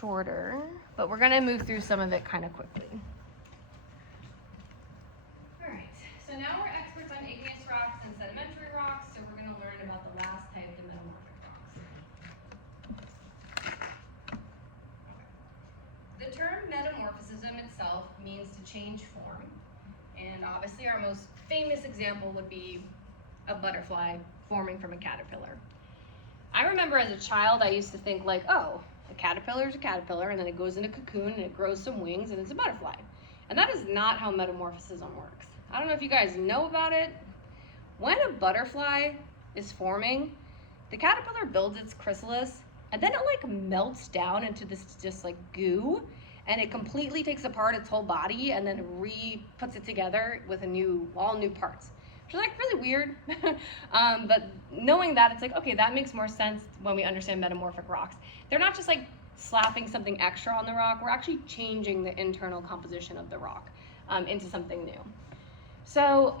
shorter, but we're gonna move through some of it kind of quickly. All right, so now we're experts on igneous rocks and sedimentary rocks, so we're gonna learn about the last type, the metamorphic rocks. The term metamorphism itself means to change form, and obviously our most famous example would be a butterfly forming from a caterpillar. I remember as a child, I used to think like, oh, a caterpillar is a caterpillar, and then it goes in a cocoon, and it grows some wings, and it's a butterfly. And that is not how metamorphism works. I don't know if you guys know about it. When a butterfly is forming, the caterpillar builds its chrysalis, and then it like melts down into this just like goo, and it completely takes apart its whole body, and then puts it together with all new parts. Which is like really weird, but knowing that, it's like, okay, that makes more sense when we understand metamorphic rocks. They're not just like slapping something extra on the rock, we're actually changing the internal composition of the rock into something new. So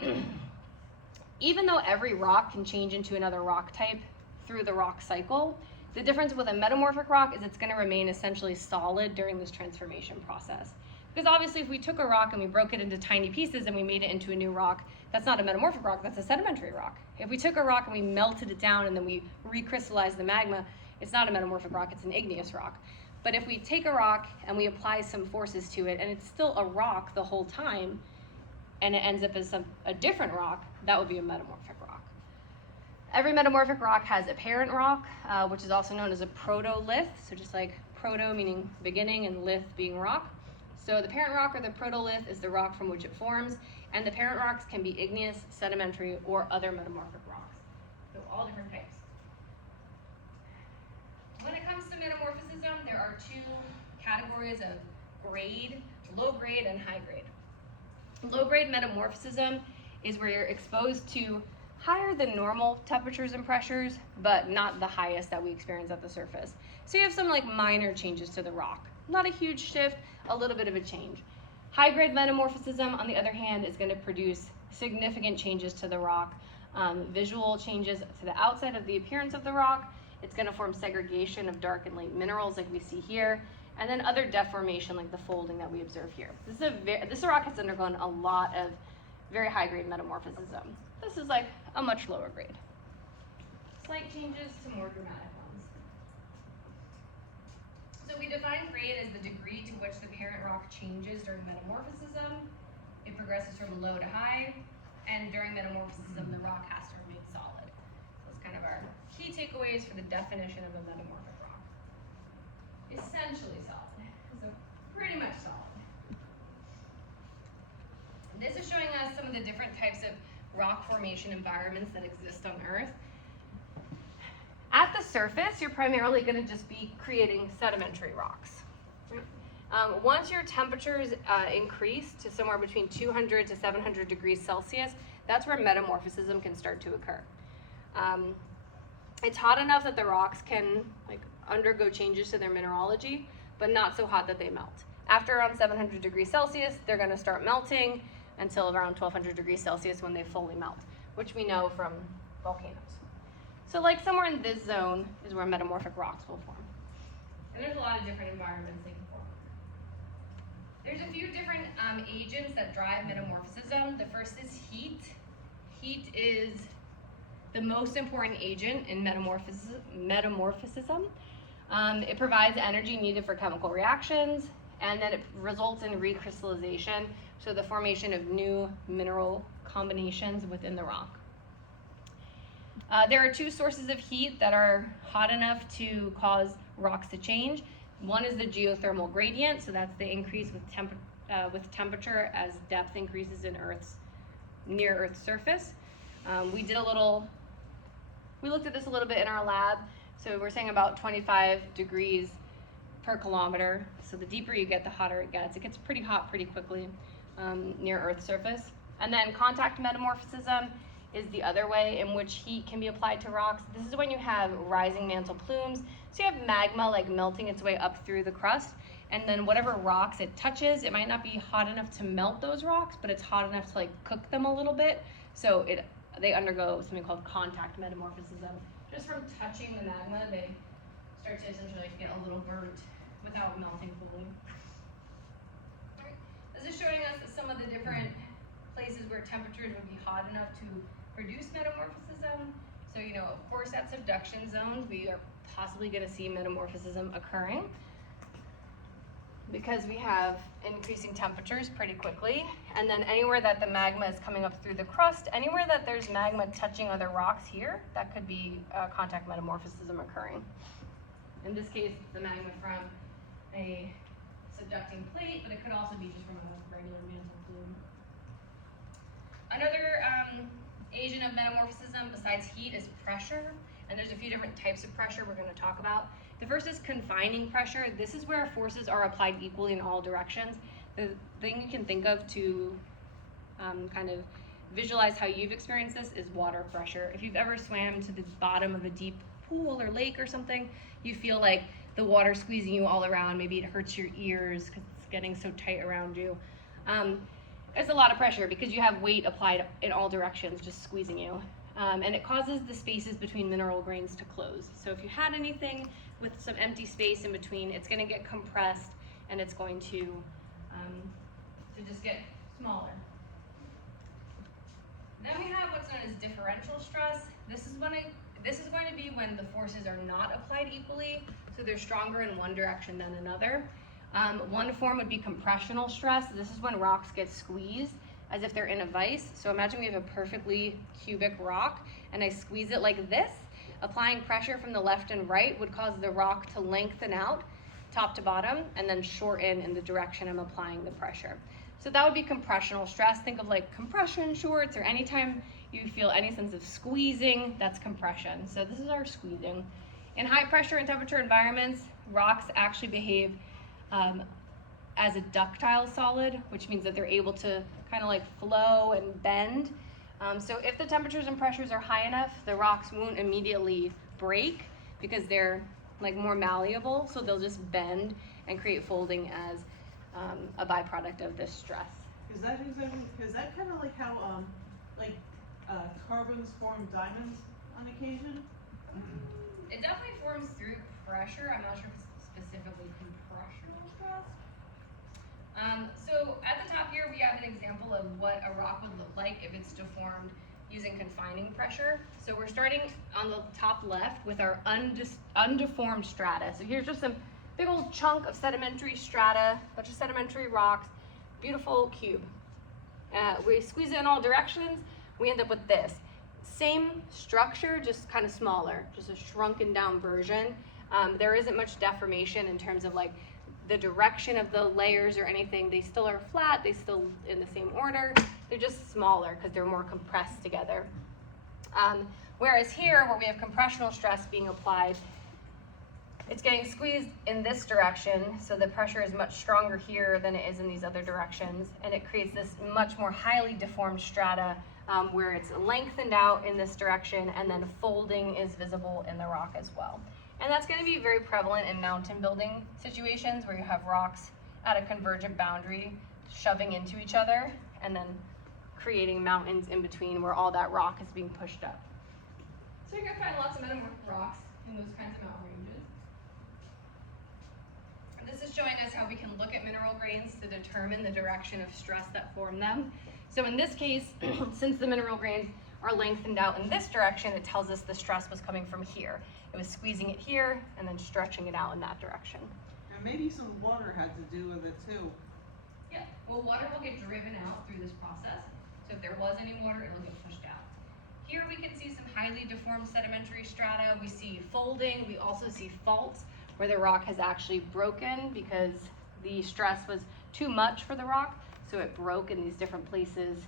even though every rock can change into another rock type through the rock cycle, the difference with a metamorphic rock is it's gonna remain essentially solid during this transformation process. Because obviously if we took a rock and we broke it into tiny pieces and we made it into a new rock, that's not a metamorphic rock, that's a sedimentary rock. If we took a rock and we melted it down and then we recrystallized the magma, it's not a metamorphic rock, it's an igneous rock. But if we take a rock and we apply some forces to it and it's still a rock the whole time, and it ends up as a different rock, that would be a metamorphic rock. Every metamorphic rock has a parent rock, which is also known as a protolith, so just like proto meaning beginning and lith being rock. So the parent rock or the protolith is the rock from which it forms, and the parent rocks can be igneous, sedimentary, or other metamorphic rocks. So all different types. When it comes to metamorphism, there are two categories of grade, low grade and high grade. Low grade metamorphism is where you're exposed to higher than normal temperatures and pressures, but not the highest that we experience at the surface. So you have some like minor changes to the rock. Not a huge shift, a little bit of a change. High grade metamorphism, on the other hand, is going to produce significant changes to the rock, visual changes to the outside of the appearance of the rock. It's going to form segregation of dark and light minerals like we see here, and then other deformation like the folding that we observe here. This rock has undergone a lot of very high grade metamorphism. This is like a much lower grade. Slight changes to more dramatic ones. So we define grade as the degree to which the parent rock changes during metamorphism. It progresses from low to high, and during metamorphism, the rock has to remain solid. So it's kind of our key takeaways for the definition of a metamorphic rock. Essentially solid, so pretty much solid. This is showing us some of the different types of rock formation environments that exist on Earth. At the surface, you're primarily going to just be creating sedimentary rocks. Once your temperatures increase to somewhere between 200 to 700 degrees Celsius, that's where metamorphism can start to occur. It's hot enough that the rocks can undergo changes to their mineralogy, but not so hot that they melt. After around 700 degrees Celsius, they're going to start melting until around 1200 degrees Celsius when they fully melt, which we know from volcanoes. So like somewhere in this zone is where metamorphic rocks will form. And there's a lot of different environments they can form. There's a few different agents that drive metamorphism. The first is heat. Heat is the most important agent in metamorphism. It provides energy needed for chemical reactions, and then it results in recrystallization, so the formation of new mineral combinations within the rock. There are two sources of heat that are hot enough to cause rocks to change. One is the geothermal gradient, so that's the increase with temperature as depth increases in near Earth's surface. We looked at this a little bit in our lab. So we're saying about 25 degrees per kilometer. So the deeper you get, the hotter it gets. It gets pretty hot pretty quickly near Earth's surface. And then contact metamorphism is the other way in which heat can be applied to rocks. This is when you have rising mantle plumes. So you have magma melting its way up through the crust, and then whatever rocks it touches, it might not be hot enough to melt those rocks, but it's hot enough to cook them a little bit. So they undergo something called contact metamorphism. Just from touching the magma, they start to essentially get a little burnt without without melting fully. Alright, this is showing us some of the different places where temperatures would be hot enough to produce metamorphism. So, you know, of course, at subduction zones, we are possibly going to see metamorphism occurring because we have increasing temperatures pretty quickly. And then anywhere that the magma is coming up through the crust, anywhere that there's magma touching other rocks here, that could be contact metamorphism occurring. In this case, the magma from a subducting plate, but it could also be just from a regular mantle plume. Another agent of metamorphism besides heat is pressure, and there's a few different types of pressure we're going to talk about. The first is confining pressure. This is where forces are applied equally in all directions. The thing you can think of to kind of visualize how you've experienced this is water pressure. If you've ever swam to the bottom of a deep pool or lake or something, you feel like the water squeezing you all around. Maybe it hurts your ears because it's getting so tight around you. It's a lot of pressure because you have weight applied in all directions, just squeezing you. And it causes the spaces between mineral grains to close. So if you had anything with some empty space in between, it's going to get compressed and it's going to just get smaller. Then we have what's known as differential stress. This is going to be when the forces are not applied equally, so they're stronger in one direction than another. One form would be compressional stress. This is when rocks get squeezed as if they're in a vise. So imagine we have a perfectly cubic rock and I squeeze it like this. Applying pressure from the left and right would cause the rock to lengthen out top to bottom and then shorten in the direction I'm applying the pressure. So that would be compressional stress. Think of like compression shorts, or anytime you feel any sense of squeezing, that's compression. So this is our squeezing. In high pressure and temperature environments, rocks actually behave as a ductile solid, which means that they're able to kind of like flow and bend. So if the temperatures and pressures are high enough, the rocks won't immediately break because they're like more malleable, so they'll just bend and create folding as a byproduct of this stress. Is that kind of like how carbons form diamonds on occasion? It definitely forms through pressure. I'm not sure if it's specifically compressional stress. So at the top here, we have an example of what a rock would look like if it's deformed using confining pressure. So we're starting on the top left with our undeformed strata. So here's just some big old chunk of sedimentary strata, bunch of sedimentary rocks, beautiful cube. We squeeze it in all directions, we end up with this. Same structure, just kind of smaller, just a shrunken down version. There isn't much deformation in terms of like the direction of the layers or anything. They still are flat, they still in the same order. They're just smaller because they're more compressed together. Whereas here, where we have compressional stress being applied, it's getting squeezed in this direction, so the pressure is much stronger here than it is in these other directions, and it creates this much more highly deformed strata where it's lengthened out in this direction, and then folding is visible in the rock as well. And that's going to be very prevalent in mountain building situations where you have rocks at a convergent boundary shoving into each other and then creating mountains in between where all that rock is being pushed up. So you're going to find lots of metamorphic rocks in those kinds of mountain ranges. And this is showing us how we can look at mineral grains to determine the direction of stress that formed them. So in this case, since the mineral grains are lengthened out in this direction, it tells us the stress was coming from here. It was squeezing it here and then stretching it out in that direction. And maybe some water had to do with it too. Yeah, well, water will get driven out through this process. So if there was any water, it'll get pushed out. Here we can see some highly deformed sedimentary strata. We see folding. We also see faults where the rock has actually broken because the stress was too much for the rock. So it broke in these different places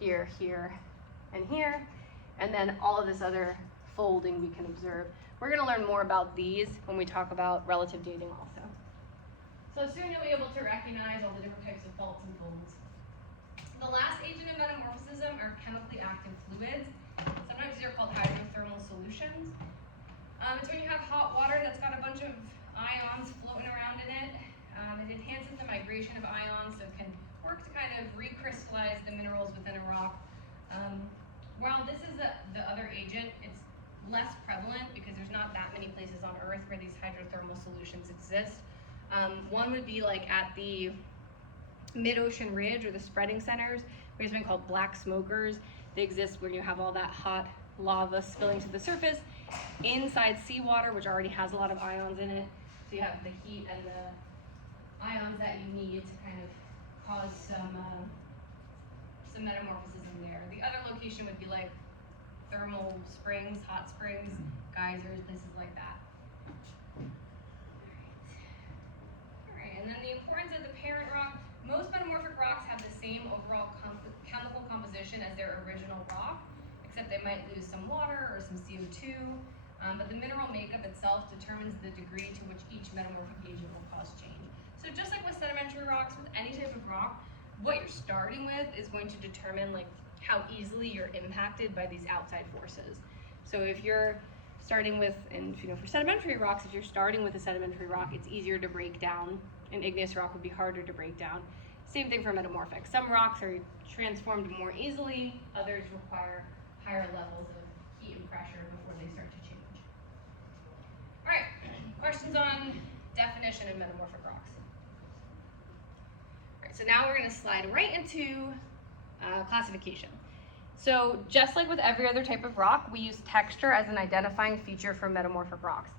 here, here, and here. And then all of this other folding we can observe. We're going to learn more about these when we talk about relative dating also. So soon you'll be able to recognize all the different types of faults and folds. The last agent of metamorphism are chemically active fluids. Sometimes these are called hydrothermal solutions. It's when you have hot water that's got a bunch of ions floating around in it. It enhances the migration of ions, so it can work to kind of recrystallize the minerals within a rock. While this is the other agent, it's less prevalent because there's not that many places on Earth where these hydrothermal solutions exist. One would be like at the mid-ocean ridge or the spreading centers. There's something called black smokers. They exist when you have all that hot lava spilling to the surface inside seawater, which already has a lot of ions in it. So you have the heat and the ions that you need to kind of cause some metamorphosis in there. The other location would be like thermal springs, hot springs, geysers, places like that. Alright, and then the importance of the parent rock. Most metamorphic rocks have the same overall chemical composition as their original rock, except they might lose some water or some CO2. But the mineral makeup itself determines the degree to which each metamorphic agent will cause change. So just like with sedimentary rocks, with any type of rock, what you're starting with is going to determine like how easily you're impacted by these outside forces. So if you're starting with, and you know, for sedimentary rocks, if you're starting with a sedimentary rock, it's easier to break down. An igneous rock would be harder to break down. Same thing for metamorphic. Some rocks are transformed more easily, others require higher levels of heat and pressure before they start to change. All right, questions on definition of metamorphic rocks? All right, so now we're gonna slide right into classification. So just like with every other type of rock, we use texture as an identifying feature for metamorphic rocks.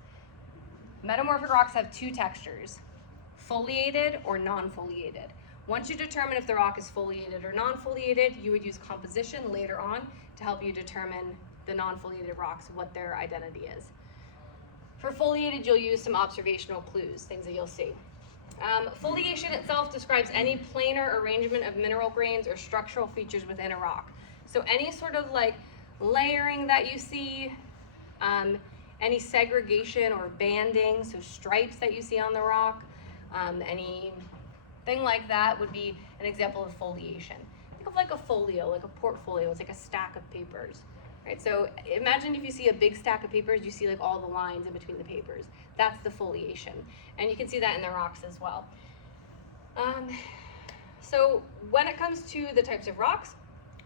Metamorphic rocks have two textures, foliated or non-foliated. Once you determine if the rock is foliated or non-foliated, you would use composition later on to help you determine the non-foliated rocks, what their identity is. For foliated, you'll use some observational clues, things that you'll see. Foliation itself describes any planar arrangement of mineral grains or structural features within a rock. So any sort of like layering that you see, any segregation or banding, so stripes that you see on the rock, anything like that would be an example of foliation. Think of like a folio, like a portfolio. It's like a stack of papers, right? So imagine if you see a big stack of papers, you see like all the lines in between the papers. That's the foliation. And you can see that in the rocks as well. So when it comes to the types of rocks,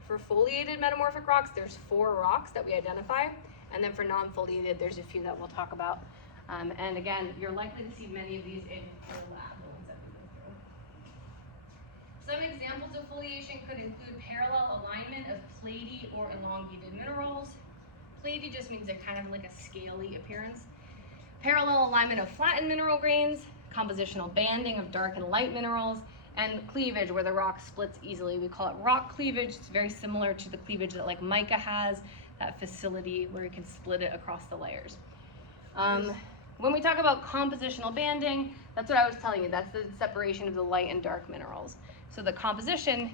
for foliated metamorphic rocks, there's 4 rocks that we identify. And then for non-foliated, there's a few that we'll talk about. And again, you're likely to see many of these in your lab, the ones that we go through. Some examples of foliation could include parallel alignment of platy or elongated minerals. Platy just means they're kind of like a scaly appearance. Parallel alignment of flattened mineral grains, compositional banding of dark and light minerals, and cleavage where the rock splits easily. We call it rock cleavage. It's very similar to the cleavage that like mica has, that facility where you can split it across the layers. When we talk about compositional banding, that's what I was telling you. That's the separation of the light and dark minerals. So the composition,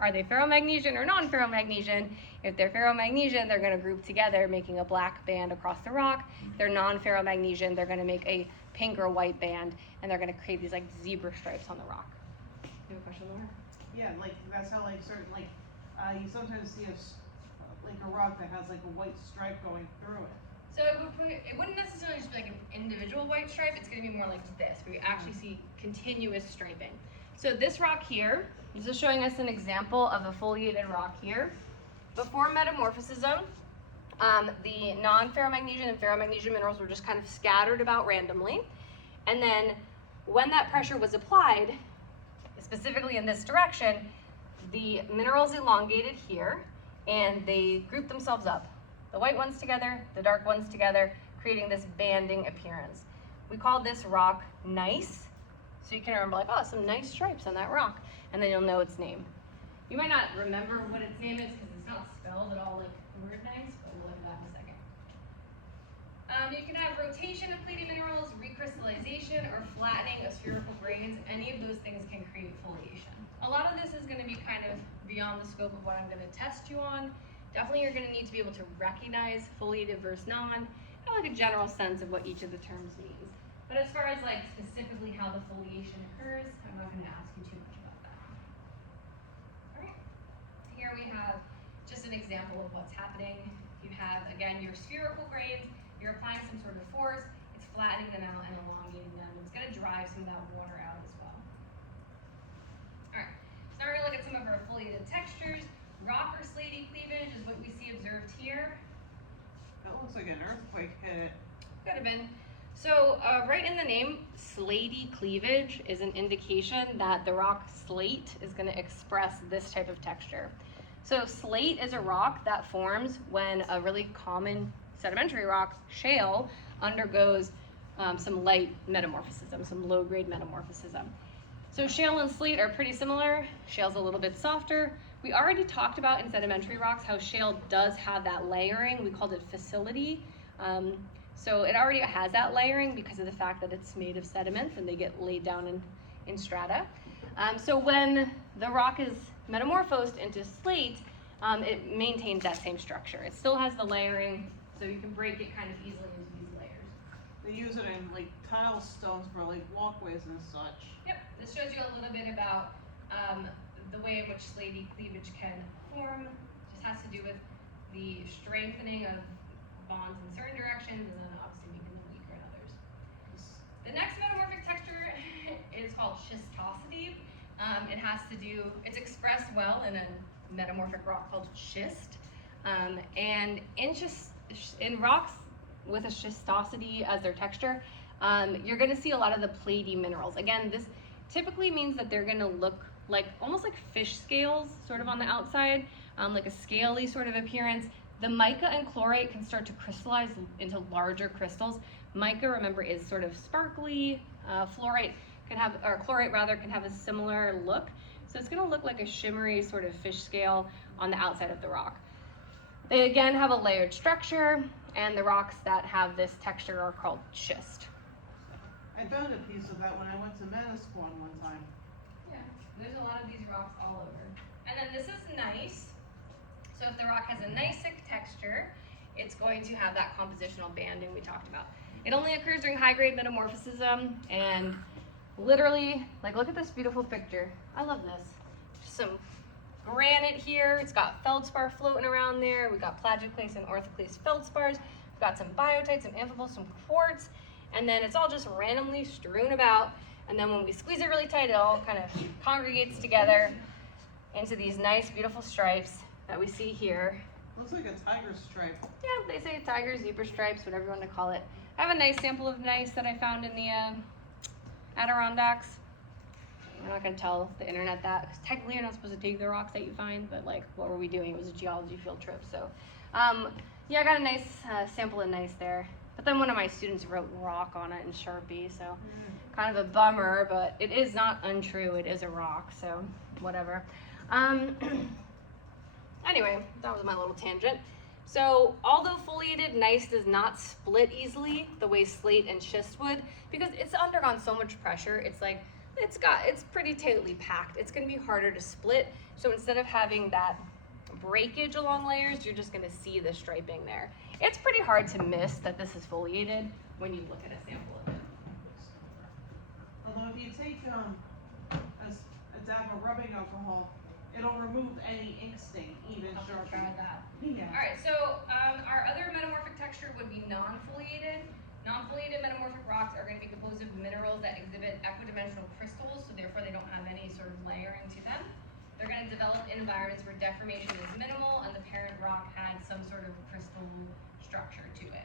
are they ferromagnesian or non-ferromagnesian? If they're ferromagnesian, they're going to group together, making a black band across the rock. If they're non-ferromagnesian, they're going to make a pink or white band, and they're going to create these like zebra stripes on the rock. You have a question, Laura? Yeah, like that's how like certain like you sometimes see like a rock that has like a white stripe going through it. So it wouldn't necessarily just be like an individual white stripe. It's going to be more like this, where you actually see continuous striping. So this rock here, this is showing us an example of a foliated rock here. Before metamorphism, the non-ferromagnesian and ferromagnesian minerals were just kind of scattered about randomly. And then when that pressure was applied, specifically in this direction, the minerals elongated here and they grouped themselves up. The white ones together, the dark ones together, creating this banding appearance. We call this rock gneiss. So you can remember like, oh, some nice stripes on that rock. And then you'll know its name. You might not remember what its name is because it's not spelled at all like the word gneiss, but we'll look at that in a second. You can have rotation of plated minerals, recrystallization, or flattening of spherical grains. Any of those things can create foliation. A lot of this is going to be kind of beyond the scope of what I'm going to test you on. Definitely you're going to need to be able to recognize foliated versus non, have like a general sense of what each of the terms means. But as far as like specifically how the foliation occurs, I'm not going to ask you too much about that. All right, here we have just an example of what's happening. You have, again, your spherical grains, you're applying some sort of force, it's flattening them out and elongating them. It's going to drive some of that water out as well. All right, so now we're going to look at some of our foliated textures. Rock or slaty cleavage is what we see observed here. That looks like an earthquake hit it. Could have been. So right in the name, slaty cleavage is an indication that the rock slate is going to express this type of texture. So slate is a rock that forms when a really common sedimentary rock, shale, undergoes some light metamorphism, some low-grade metamorphism. So shale and slate are pretty similar. Shale's a little bit softer. We already talked about in sedimentary rocks how shale does have that layering. We called it facility. So it already has that layering because of the fact that it's made of sediments and they get laid down in strata. So when the rock is metamorphosed into slate, it maintains that same structure. It still has the layering, so you can break it kind of easily into these layers. They use it in like tile stones for like walkways and such. Yep, this shows you a little bit about the way in which slaty cleavage can form. It just has to do with the strengthening of bonds in certain directions and then obviously making them weaker in others. The next metamorphic texture is called schistosity. It's expressed well in a metamorphic rock called schist. And in rocks with a schistosity as their texture, you're gonna see a lot of the platy minerals. Again, this typically means that they're gonna look like almost like fish scales sort of on the outside, like a scaly sort of appearance. The mica and chlorite can start to crystallize into larger crystals. Mica, remember, is sort of sparkly. Chlorite can have a similar look. So it's gonna look like a shimmery sort of fish scale on the outside of the rock. They again have a layered structure, and the rocks that have this texture are called schist. I found a piece of that when I went to Manasquan one time. Yeah, there's a lot of these rocks all over. And then this is gneiss. So if the rock has a gneissic texture, it's going to have that compositional banding we talked about. It only occurs during high-grade metamorphism, and literally, like, look at this beautiful picture. I love this. Just some granite here. It's got feldspar floating around there. We've got plagioclase and orthoclase feldspars. We've got some biotite, some amphibole, some quartz, and then it's all just randomly strewn about. And then when we squeeze it really tight, it all kind of congregates together into these nice, beautiful stripes that we see here. Looks like a tiger stripe. Yeah, they say tiger, zebra stripes, whatever you want to call it. I have a nice sample of gneiss that I found in the Adirondacks. I'm not going to tell the internet that, because technically you're not supposed to take the rocks that you find, but like, what were we doing? It was a geology field trip. So, yeah, I got a nice sample of gneiss there. But then one of my students wrote rock on it in Sharpie, so kind of a bummer, but it is not untrue. It is a rock, so whatever. Anyway, that was my little tangent. So although foliated gneiss does not split easily the way slate and schist would, because it's undergone so much pressure, it's pretty tightly packed. It's gonna be harder to split. So instead of having that breakage along layers, you're just gonna see the striping there. It's pretty hard to miss that this is foliated when you look at a sample of it. Although if you take a dab of rubbing alcohol, it'll remove any ink stain, even I'll just Sharpie. try that. Yeah. All right, so our other metamorphic texture would be non-foliated. Non-foliated metamorphic rocks are going to be composed of minerals that exhibit equidimensional crystals, so therefore they don't have any sort of layering to them. They're going to develop in environments where deformation is minimal and the parent rock had some sort of crystal structure to it.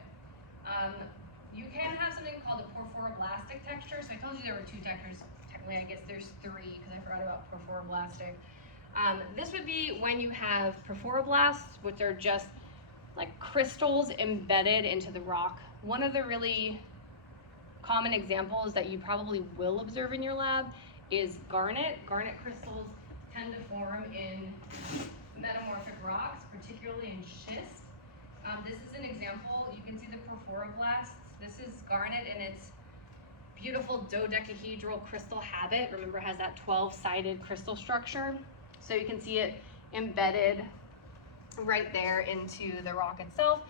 You can have something called a porphyroblastic texture. So I told you there were two textures. Technically, I guess there's three because I forgot about porphyroblastic. This would be when you have porphyroblasts, which are just like crystals embedded into the rock. One of the really common examples that you probably will observe in your lab is garnet. Garnet crystals tend to form in metamorphic rocks, particularly in schist. This is an example. You can see the porphyroblasts. This is garnet in its beautiful dodecahedral crystal habit. Remember, it has that 12-sided crystal structure. So you can see it embedded right there into the rock itself.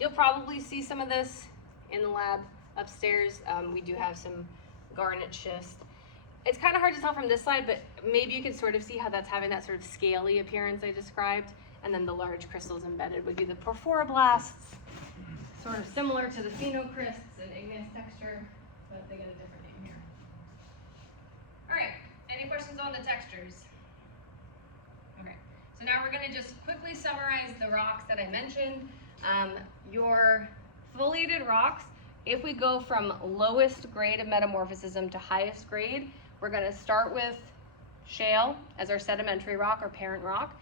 You'll probably see some of this in the lab upstairs. We do have some garnet schist. It's kind of hard to tell from this side, but maybe you can sort of see how that's having that sort of scaly appearance I described. And then the large crystals embedded would be the porphyroblasts, sort of similar to the phenocrysts and igneous texture, but they get a different name here. All right, any questions on the textures? Okay, so now we're gonna just quickly summarize the rocks that I mentioned. Your foliated rocks If we go from lowest grade of metamorphism to highest grade, we're going to start with shale as our sedimentary rock, our parent rock.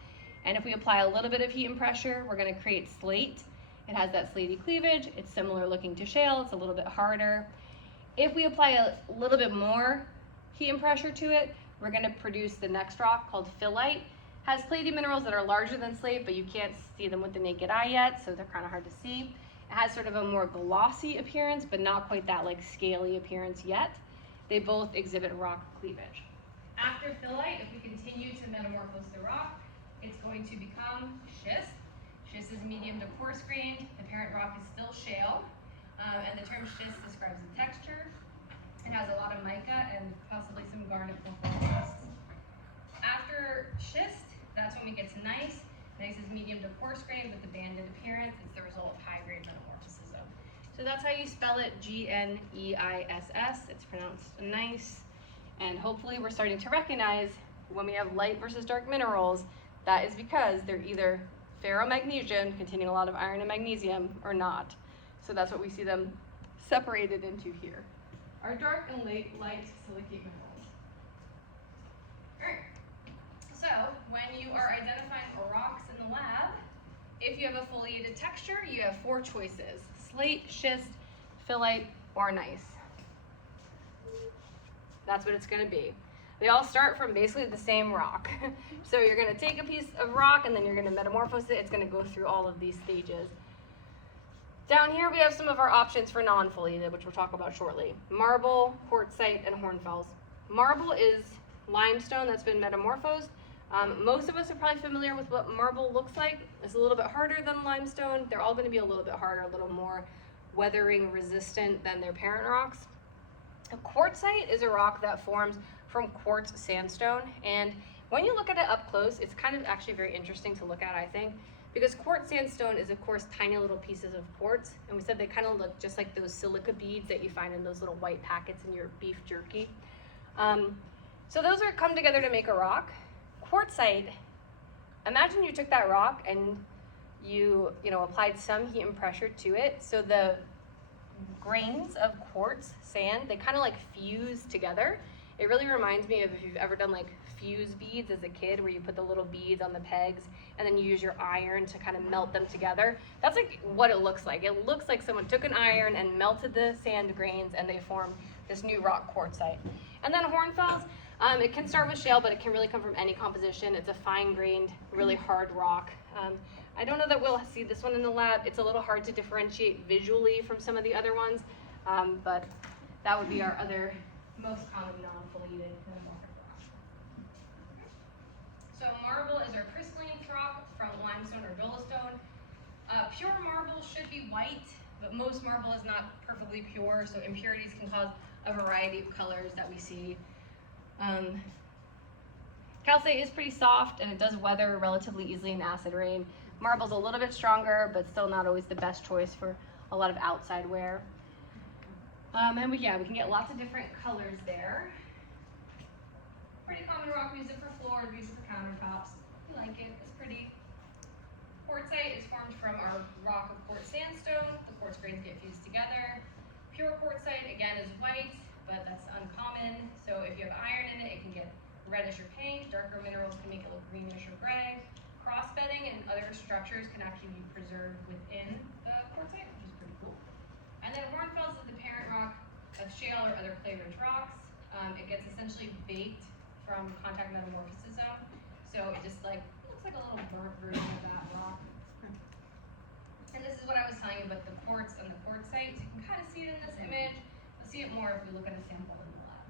And if we apply a little bit of heat and pressure, we're going to create slate. It has that slaty cleavage. It's similar looking to shale. It's a little bit harder. If we apply a little bit more heat and pressure to it, we're going to produce the next rock called phyllite. Has platy minerals that are larger than slate, but you can't see them with the naked eye yet, so they're kind of hard to see. It has sort of a more glossy appearance, but not quite that like scaly appearance yet. They both exhibit rock cleavage. After phyllite, if we continue to metamorphose the rock, it's going to become schist. Schist is medium to coarse grained. The parent rock is still shale, and the term schist describes the texture. It has a lot of mica and possibly some garnet conformities. After schist, that's when we get to gneiss. Gneiss is medium to coarse grained with a banded appearance. It's the result of high grade metamorphism. So that's how you spell it, G-N-E-I-S-S. It's pronounced gneiss. And hopefully we're starting to recognize when we have light versus dark minerals, that is because they're either ferromagnesian, containing a lot of iron and magnesium, or not. So that's what we see them separated into here. Our dark and light silicate minerals. All right. So when you are identifying rocks in the lab, if you have a foliated texture, you have 4 choices: slate, schist, phyllite, or gneiss. That's what it's going to be. They all start from basically the same rock. So you're going to take a piece of rock and then you're going to metamorphose it. It's going to go through all of these stages. Down here we have some of our options for non-foliated, which we'll talk about shortly. Marble, quartzite, and hornfels. Marble is limestone that's been metamorphosed. Most of us are probably familiar with what marble looks like. It's a little bit harder than limestone. They're all going to be a little bit harder, a little more weathering resistant than their parent rocks. A quartzite is a rock that forms from quartz sandstone, and when you look at it up close, it's kind of actually very interesting to look at, I think, because quartz sandstone is of course tiny little pieces of quartz, and we said they kind of look just like those silica beads that you find in those little white packets in your beef jerky. So those are come together to make a rock. Quartzite, imagine you took that rock and you applied some heat and pressure to it, so the grains of quartz sand, they kind of like fuse together. It really reminds me of if you've ever done like fuse beads as a kid, where you put the little beads on the pegs and then you use your iron to kind of melt them together. That's like what it looks like. It looks like someone took an iron and melted the sand grains and they formed this new rock quartzite. And then hornfels, it can start with shale, but it can really come from any composition. It's a fine-grained, really hard rock. I don't know that we'll see this one in the lab. It's a little hard to differentiate visually from some of the other ones, but that would be our other most common non-foliated metamorphic rock. So marble is our crystalline rock from limestone or dolostone. Pure marble should be white, but most marble is not perfectly pure, so impurities can cause a variety of colors that we see. Calcite is pretty soft and it does weather relatively easily in acid rain. Marble's a little bit stronger, but still not always the best choice for a lot of outside wear. And we can get lots of different colors there. Pretty common rock, we use it for floors, we use it for countertops. We like it, it's pretty. Quartzite is formed from our rock of quartz sandstone. The quartz grains get fused together. Pure quartzite, again, is white, but that's uncommon. So if you have iron in it, it can get reddish or pink. Darker minerals can make it look greenish or gray. Cross-bedding and other structures can actually be preserved within the quartzite, which is pretty cool. And then hornfels is the parent rock of shale or other clay-rich rocks. It gets essentially baked from contact metamorphism. So it just looks like a little burnt version of that rock. And this is what I was telling you about the quartz and the quartzite. So you can kind of see it in this image. We'll see it more if we look at a sample in the lab.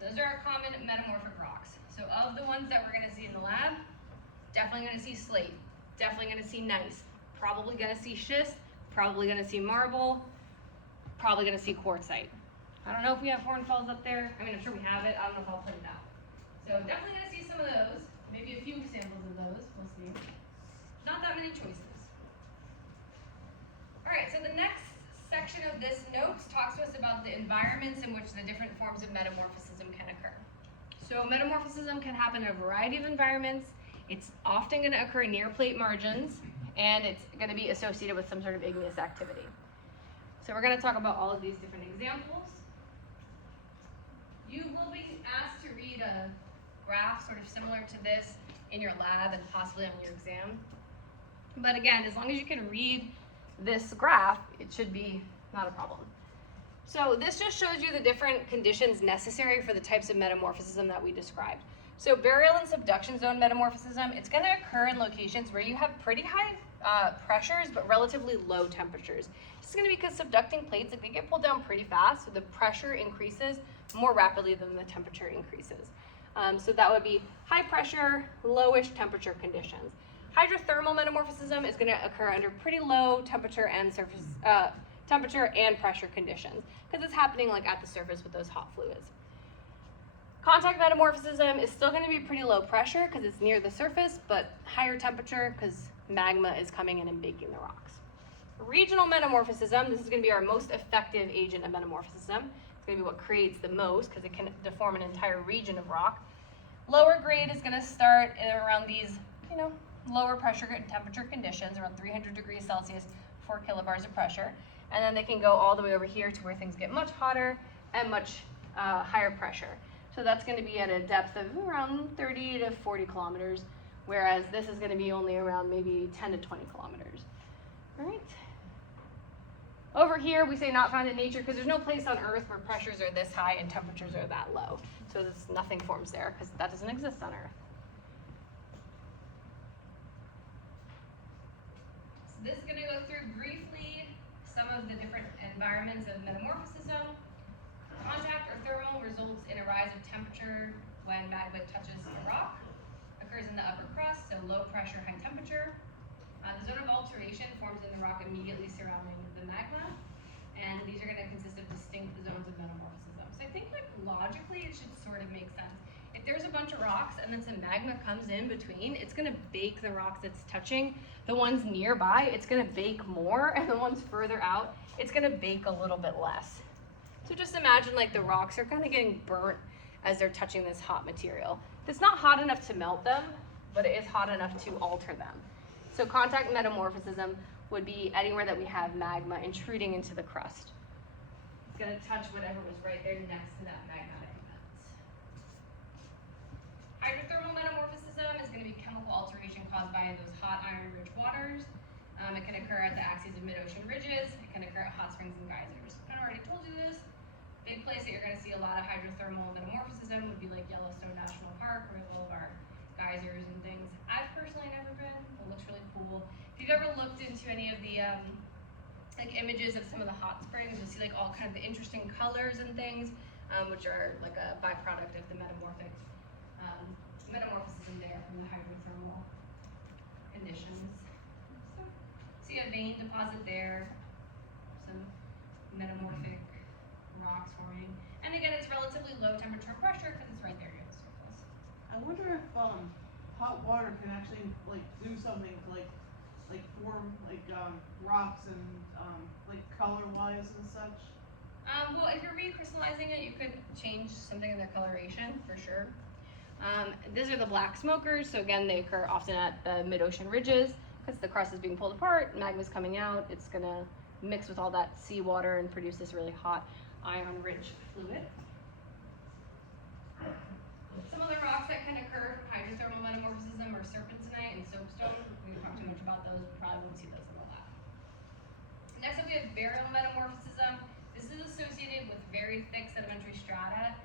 So those are our common metamorphic rocks. So of the ones that we're going to see in the lab, definitely going to see slate, definitely going to see gneiss, probably going to see schist, probably going to see marble, probably going to see quartzite. I don't know if we have hornfels up there. I mean, I'm sure we have it. I don't know if I'll put it out. So definitely going to see some of those, maybe a few samples of those. We'll see. Not that many choices. All right, so the next section of this notes talks to us about the environments in which the different forms of metamorphism can occur. So metamorphism can happen in a variety of environments. It's often going to occur near plate margins, and it's going to be associated with some sort of igneous activity. So we're going to talk about all of these different examples. You will be asked to read a graph sort of similar to this in your lab and possibly on your exam. But again, as long as you can read this graph, it should be not a problem. So this just shows you the different conditions necessary for the types of metamorphism that we described. So burial and subduction zone metamorphism, it's going to occur in locations where you have pretty high pressures but relatively low temperatures. This is going to be because subducting plates, like, they get pulled down pretty fast, so the pressure increases more rapidly than the temperature increases. So that would be high pressure, lowish temperature conditions. Hydrothermal metamorphism is going to occur under pretty low temperature and surface temperature and pressure conditions, because it's happening like at the surface with those hot fluids. Contact metamorphism is still going to be pretty low pressure because it's near the surface, but higher temperature because magma is coming in and baking the rocks. Regional metamorphism, this is going to be our most effective agent of metamorphism. It's going to be what creates the most because it can deform an entire region of rock. Lower grade is going to start around these, lower pressure and temperature conditions, around 300 degrees Celsius, 4 kilobars of pressure. And then they can go all the way over here to where things get much hotter and much higher pressure. So that's going to be at a depth of around 30 to 40 kilometers, whereas this is going to be only around maybe 10 to 20 kilometers. All right. Over here, we say not found in nature because there's no place on Earth where pressures are this high and temperatures are that low. So nothing forms there because that doesn't exist on Earth. So this is going to go through briefly some of the different environments of metamorphism. Contact or thermal results in a rise of temperature when magma touches a rock. Occurs in the upper crust, so low pressure, high temperature. The zone of alteration forms in the rock immediately surrounding the magma, and these are going to consist of distinct zones of metamorphism. So I think, like, logically it should sort of make sense. If there's a bunch of rocks and then some magma comes in between, it's going to bake the rocks it's touching. The ones nearby, it's going to bake more, and the ones further out, it's going to bake a little bit less. So just imagine, like, the rocks are kind of getting burnt as they're touching this hot material. It's not hot enough to melt them, but it is hot enough to alter them. So contact metamorphism would be anywhere that we have magma intruding into the crust. It's going to touch whatever was right there next to that magmatic event. Hydrothermal metamorphism is going to be chemical alteration caused by those hot iron-rich waters. It can occur at the axes of mid-ocean ridges. It can occur at hot springs and geysers. I already told you this. Big place that you're going to see a lot of hydrothermal metamorphism would be like Yellowstone National Park, where all of our geysers and things. I've personally never been. It looks really cool. If you've ever looked into any of the like images of some of the hot springs, you'll see like all kind of the interesting colors and things, which are like a byproduct of the metamorphism there from the hydrothermal conditions. So see a vein deposit there, some metamorphic rocks forming. And again, it's relatively low temperature pressure because it's right there near the surface. I wonder if hot water can actually like do something to like form like rocks and like color wise and such. Well, if you're recrystallizing it, you could change something in their coloration for sure. These are the black smokers. So again, they occur often at the mid-ocean ridges because the crust is being pulled apart, magma's coming out. It's gonna mix with all that seawater and produce this really hot iron-rich fluid. Some other rocks that can occur from hydrothermal metamorphism are serpentinite and soapstone. We don't talk too much about those. We probably won't see those in the lab. Next up, we have burial metamorphism. This is associated with very thick sedimentary strata.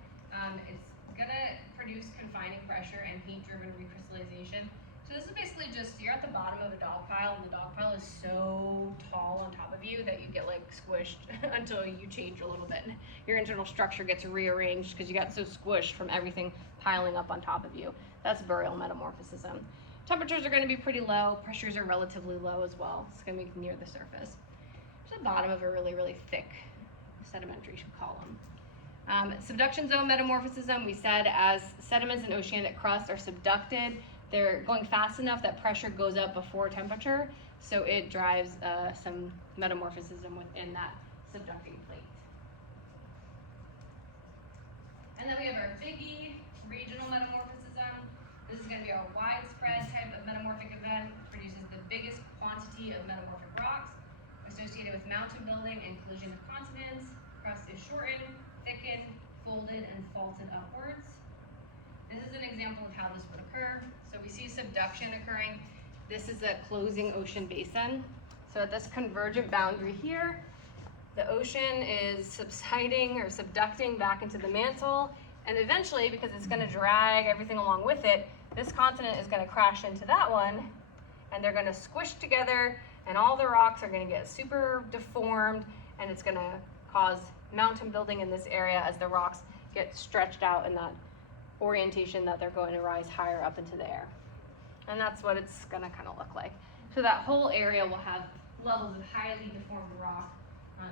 It's gonna produce confining pressure and heat-driven recrystallization. So this is basically just, you're at the bottom of a dog pile, and the dog pile is so tall on top of you that you get like squished until you change a little bit. Your internal structure gets rearranged because you got so squished from everything piling up on top of you. That's burial metamorphism. Temperatures are going to be pretty low. Pressures are relatively low as well. It's going to be near the surface. It's the bottom of a really, really thick sedimentary column. Subduction zone metamorphism, we said as sediments in oceanic crust are subducted, they're going fast enough that pressure goes up before temperature, so it drives some metamorphism within that subducting plate. And then we have our biggie, regional metamorphism. This is going to be our widespread type of metamorphic event. It produces the biggest quantity of metamorphic rocks. associated with mountain building and collision of continents. Crust is shortened, thickened, folded, and faulted upwards. This is an example of how this would occur. So we see subduction occurring. This is a closing ocean basin. So at this convergent boundary here, the ocean is subsiding or subducting back into the mantle, and eventually, because it's going to drag everything along with it, this continent is going to crash into that one, and they're going to squish together, and all the rocks are going to get super deformed, and it's going to cause mountain building in this area as the rocks get stretched out in that orientation that they're going to rise higher up into the air. And that's what it's going to kind of look like. So that whole area will have levels of highly deformed rock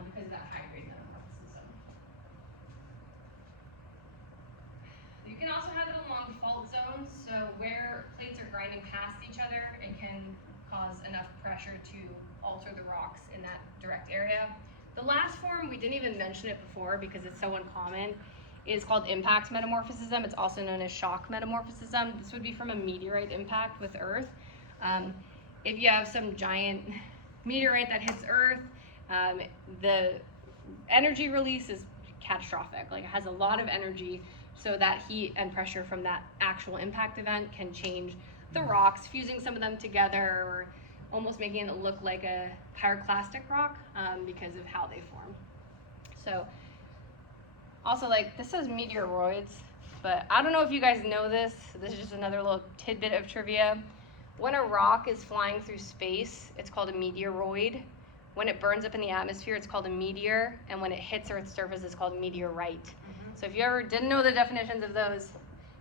because of that high-grade metamorphism. You can also have it along fault zones, so where plates are grinding past each other, it can cause enough pressure to alter the rocks in that direct area. The last form, we didn't even mention it before because it's so uncommon, is called impact metamorphism. It's also known as shock metamorphism. This would be from a meteorite impact with Earth. If you have some giant meteorite that hits Earth, the energy release is catastrophic. Like, it has a lot of energy, so that heat and pressure from that actual impact event can change the rocks, fusing some of them together or almost making it look like a pyroclastic rock because of how they form. So also, like, this says meteoroids, but I don't know if you guys know this. This is just another little tidbit of trivia. When a rock is flying through space, it's called a meteoroid. When it burns up in the atmosphere, it's called a meteor, and when it hits Earth's surface, it's called a meteorite. So if you ever didn't know the definitions of those,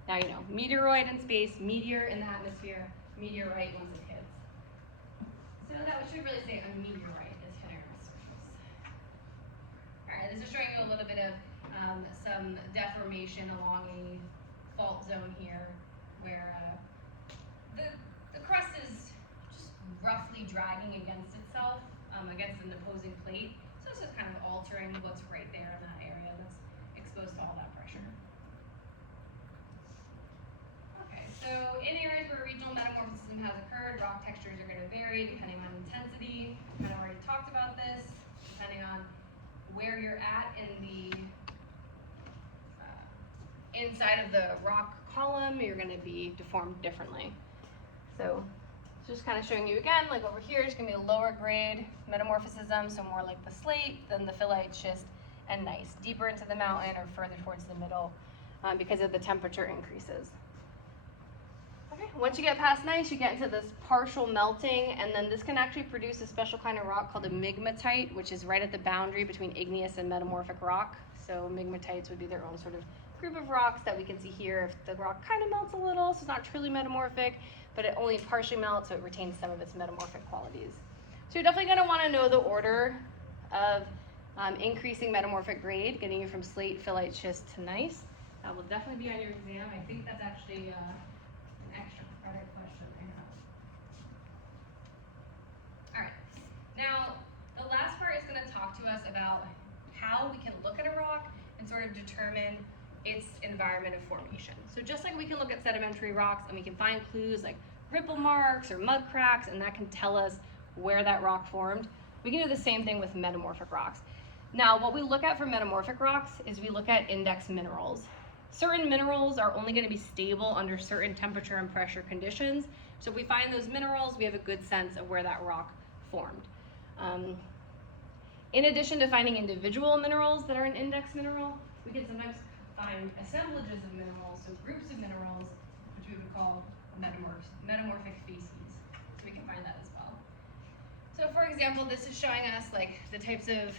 now you know. Meteoroid in space, meteor in the atmosphere, meteorite once it hits. So that should really say a meteorite is hitting Earth's surface. All right, this is showing you a little bit of some deformation along a fault zone here, where the crust is just roughly dragging against itself, against an opposing plate. So this is kind of altering what's right there in that area that's exposed to all that pressure. Okay, so in areas where regional metamorphism has occurred, rock textures are going to vary depending on intensity. We kind of already talked about this. Depending on where you're at in the inside of the rock column, you're going to be deformed differently. So just kind of showing you again, like over here, it's going to be a lower grade metamorphism, so more like the slate than the phyllite schist, and gneiss, deeper into the mountain or further towards the middle because of the temperature increases. Okay, once you get past gneiss, you get into this partial melting, and then this can actually produce a special kind of rock called a migmatite, which is right at the boundary between igneous and metamorphic rock. So migmatites would be their own sort of group of rocks that we can see here. If the rock kind of melts a little, so it's not truly metamorphic, but it only partially melts, so it retains some of its metamorphic qualities. So you're definitely going to want to know the order of increasing metamorphic grade, getting you from slate, phyllite, schist to gneiss. That will definitely be on your exam. I think that's actually an extra credit question I have. All right. Now, the last part is going to talk to us about how we can look at a rock and sort of determine its environment of formation. So just like we can look at sedimentary rocks and we can find clues like ripple marks or mud cracks, and that can tell us where that rock formed, we can do the same thing with metamorphic rocks. Now, what we look at for metamorphic rocks is we look at index minerals. Certain minerals are only going to be stable under certain temperature and pressure conditions. So if we find those minerals, we have a good sense of where that rock formed. In addition to finding individual minerals that are an index mineral, we can sometimes find assemblages of minerals, so groups of minerals, which we would call metamorphic facies. So we can find that as well. So for example, this is showing us like the types of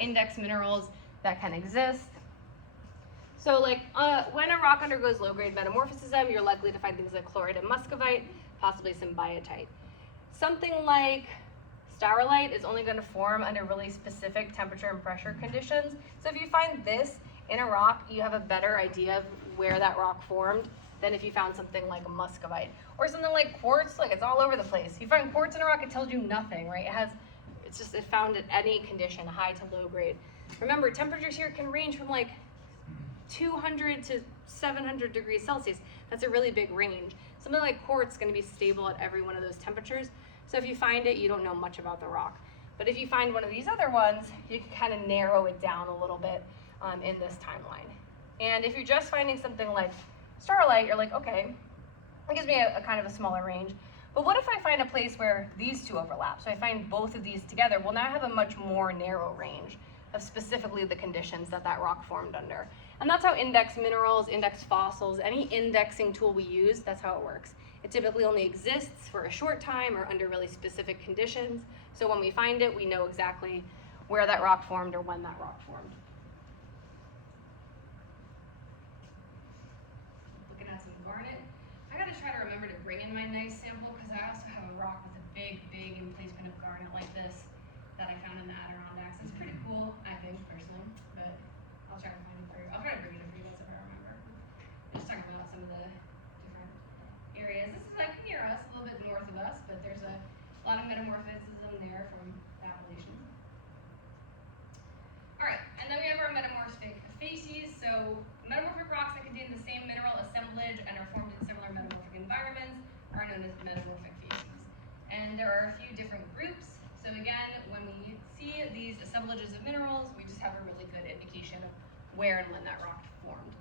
index minerals that can exist. So like when a rock undergoes low-grade metamorphism, you're likely to find things like chlorite and muscovite, possibly some biotite. Something like styrolite is only going to form under really specific temperature and pressure conditions. So if you find this in a rock, you have a better idea of where that rock formed than if you found something like a muscovite. Or something like quartz, like it's all over the place. You find quartz in a rock, it tells you nothing, right? It's found at any condition, high to low grade. Remember, temperatures here can range from like 200 to 700 degrees Celsius. That's a really big range. Something like quartz is going to be stable at every one of those temperatures. So if you find it, you don't know much about the rock. But if you find one of these other ones, you can kind of narrow it down a little bit in this timeline. And if you're just finding something like starlight, you're like, okay, it gives me a kind of a smaller range. But what if I find a place where these two overlap? So I find both of these together. Well, now I have a much more narrow range of specifically the conditions that that rock formed under. And that's how index minerals, index fossils, any indexing tool we use, that's how it works. It typically only exists for a short time or under really specific conditions. So when we find it, we know exactly where that rock formed or when that rock formed. Looking at some garnet. I gotta try to remember to bring in my nice sample because I also have a rock with a big emplacement of garnet like this that I found in the Adirondacks. It's pretty cool, I think, personally, but I'll try to find it for you. I'll try to bring it in for you guys if I remember. Just talking about some of the different areas. This is like near us, a little bit north of us, but there's a lot of metamorphism there from the Appalachians. Alright, and then we have our metamorphic facies. So metamorphic rocks that contain the same mineral assemblage and are formed in similar metamorphic environments are known as metamorphic facies. And there are a few different groups. So again, when we see these assemblages of minerals, we just have a really good indication of where and when that rock formed.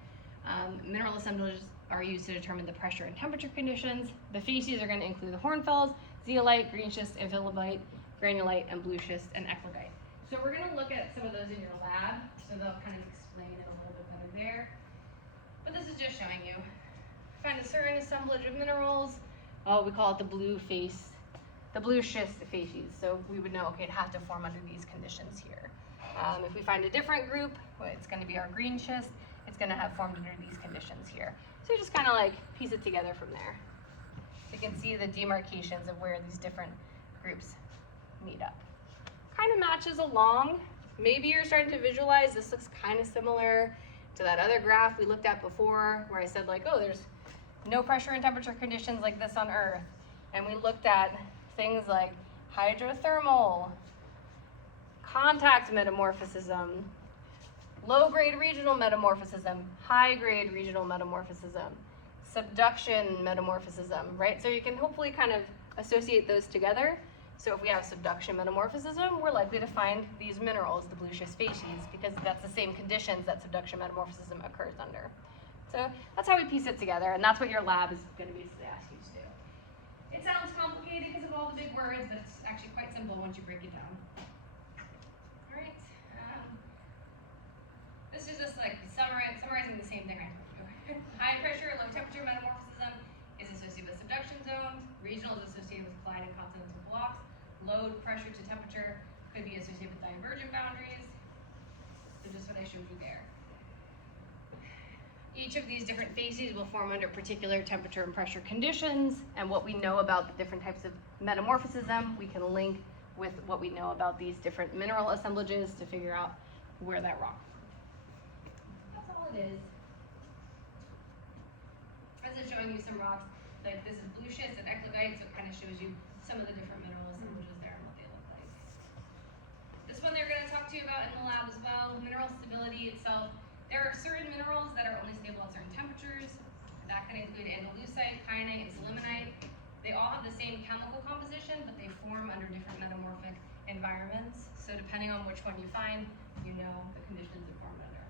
Mineral assemblages are used to determine the pressure and temperature conditions. The facies are going to include the hornfels, zeolite, green schist, amphibolite, granulite, and blue schist, and eclogite. So we're going to look at some of those in your lab, so they'll kind of explain it a little bit better there. But this is just showing you. Find a certain assemblage of minerals. Oh, we call it the blue schist facies. So we would know, okay, it had to form under these conditions here. If we find a different group, well, it's going to be our green schist. It's going to have formed under these conditions here. So you just kind of like piece it together from there. So you can see the demarcations of where these different groups meet up. Kind of matches along. Maybe you're starting to visualize this looks kind of similar to that other graph we looked at before where I said like, oh, there's no pressure and temperature conditions like this on Earth. And we looked at things like hydrothermal, contact metamorphism, low-grade regional metamorphism, high-grade regional metamorphism, subduction metamorphism, right? So you can hopefully kind of associate those together. So if we have subduction metamorphism, we're likely to find these minerals, the blue schist facies, because that's the same conditions that subduction metamorphism occurs under. So that's how we piece it together, and that's what your lab is going to basically ask you to do. It sounds complicated because of all the big words, but it's actually quite simple once you break it down. All right. This is just like summarizing the same thing I told you. High pressure, low temperature metamorphism is associated with subduction zones. Regional is associated with colliding continental blocks. Low pressure to temperature could be associated with divergent boundaries. So just what I showed you there. Each of these different facies will form under particular temperature and pressure conditions, and what we know about the different types of metamorphism, we can link with what we know about these different mineral assemblages to figure out where that rock formed. That's all it is. This is showing you some rocks, like this is blue schist and eclogite, so it kind of shows you some of the different mineral assemblages there and what they look like. This one they're going to talk to you about in the lab as well, mineral stability itself. There are certain minerals that are only stable at certain temperatures. That can include andalusite, kyanite, and sillimanite. They all have the same chemical composition, but they form under different metamorphic environments. So depending on which one you find, you know the conditions it formed under.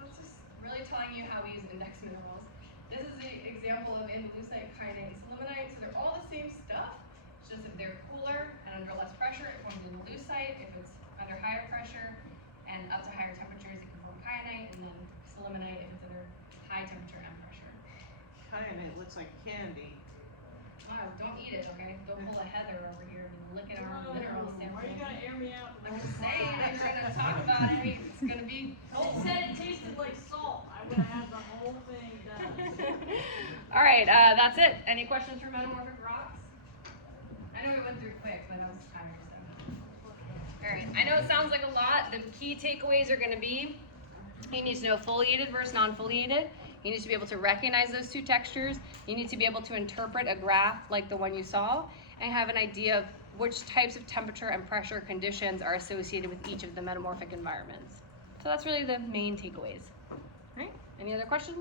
So it's just really telling you how we use index minerals. This is the example of andalusite, kyanite, and sillimanite. So they're all the same stuff. It's just if they're cooler and under less pressure, it forms andalusite. If it's under higher pressure and up to higher temperatures, it can form kyanite, and then sillimanite if it's under high temperature and pressure. Kyanite looks like candy. Oh, don't eat it, okay? Don't pull a Heather over here and lick at our mineral sample. Why you gotta air me out? I'm just saying, I'm gonna talk about it. It's gonna be. It said it tasted like salt. I would've had the whole thing done. All right, that's it. Any questions for metamorphic rocks? I know we went through quick, but that was kind of interesting. All right, I know it sounds like a lot. The key takeaways are going to be, you need to know foliated versus non-foliated. You need to be able to recognize those two textures. You need to be able to interpret a graph like the one you saw and have an idea of which types of temperature and pressure conditions are associated with each of the metamorphic environments. So that's really the main takeaways. All right, any other questions?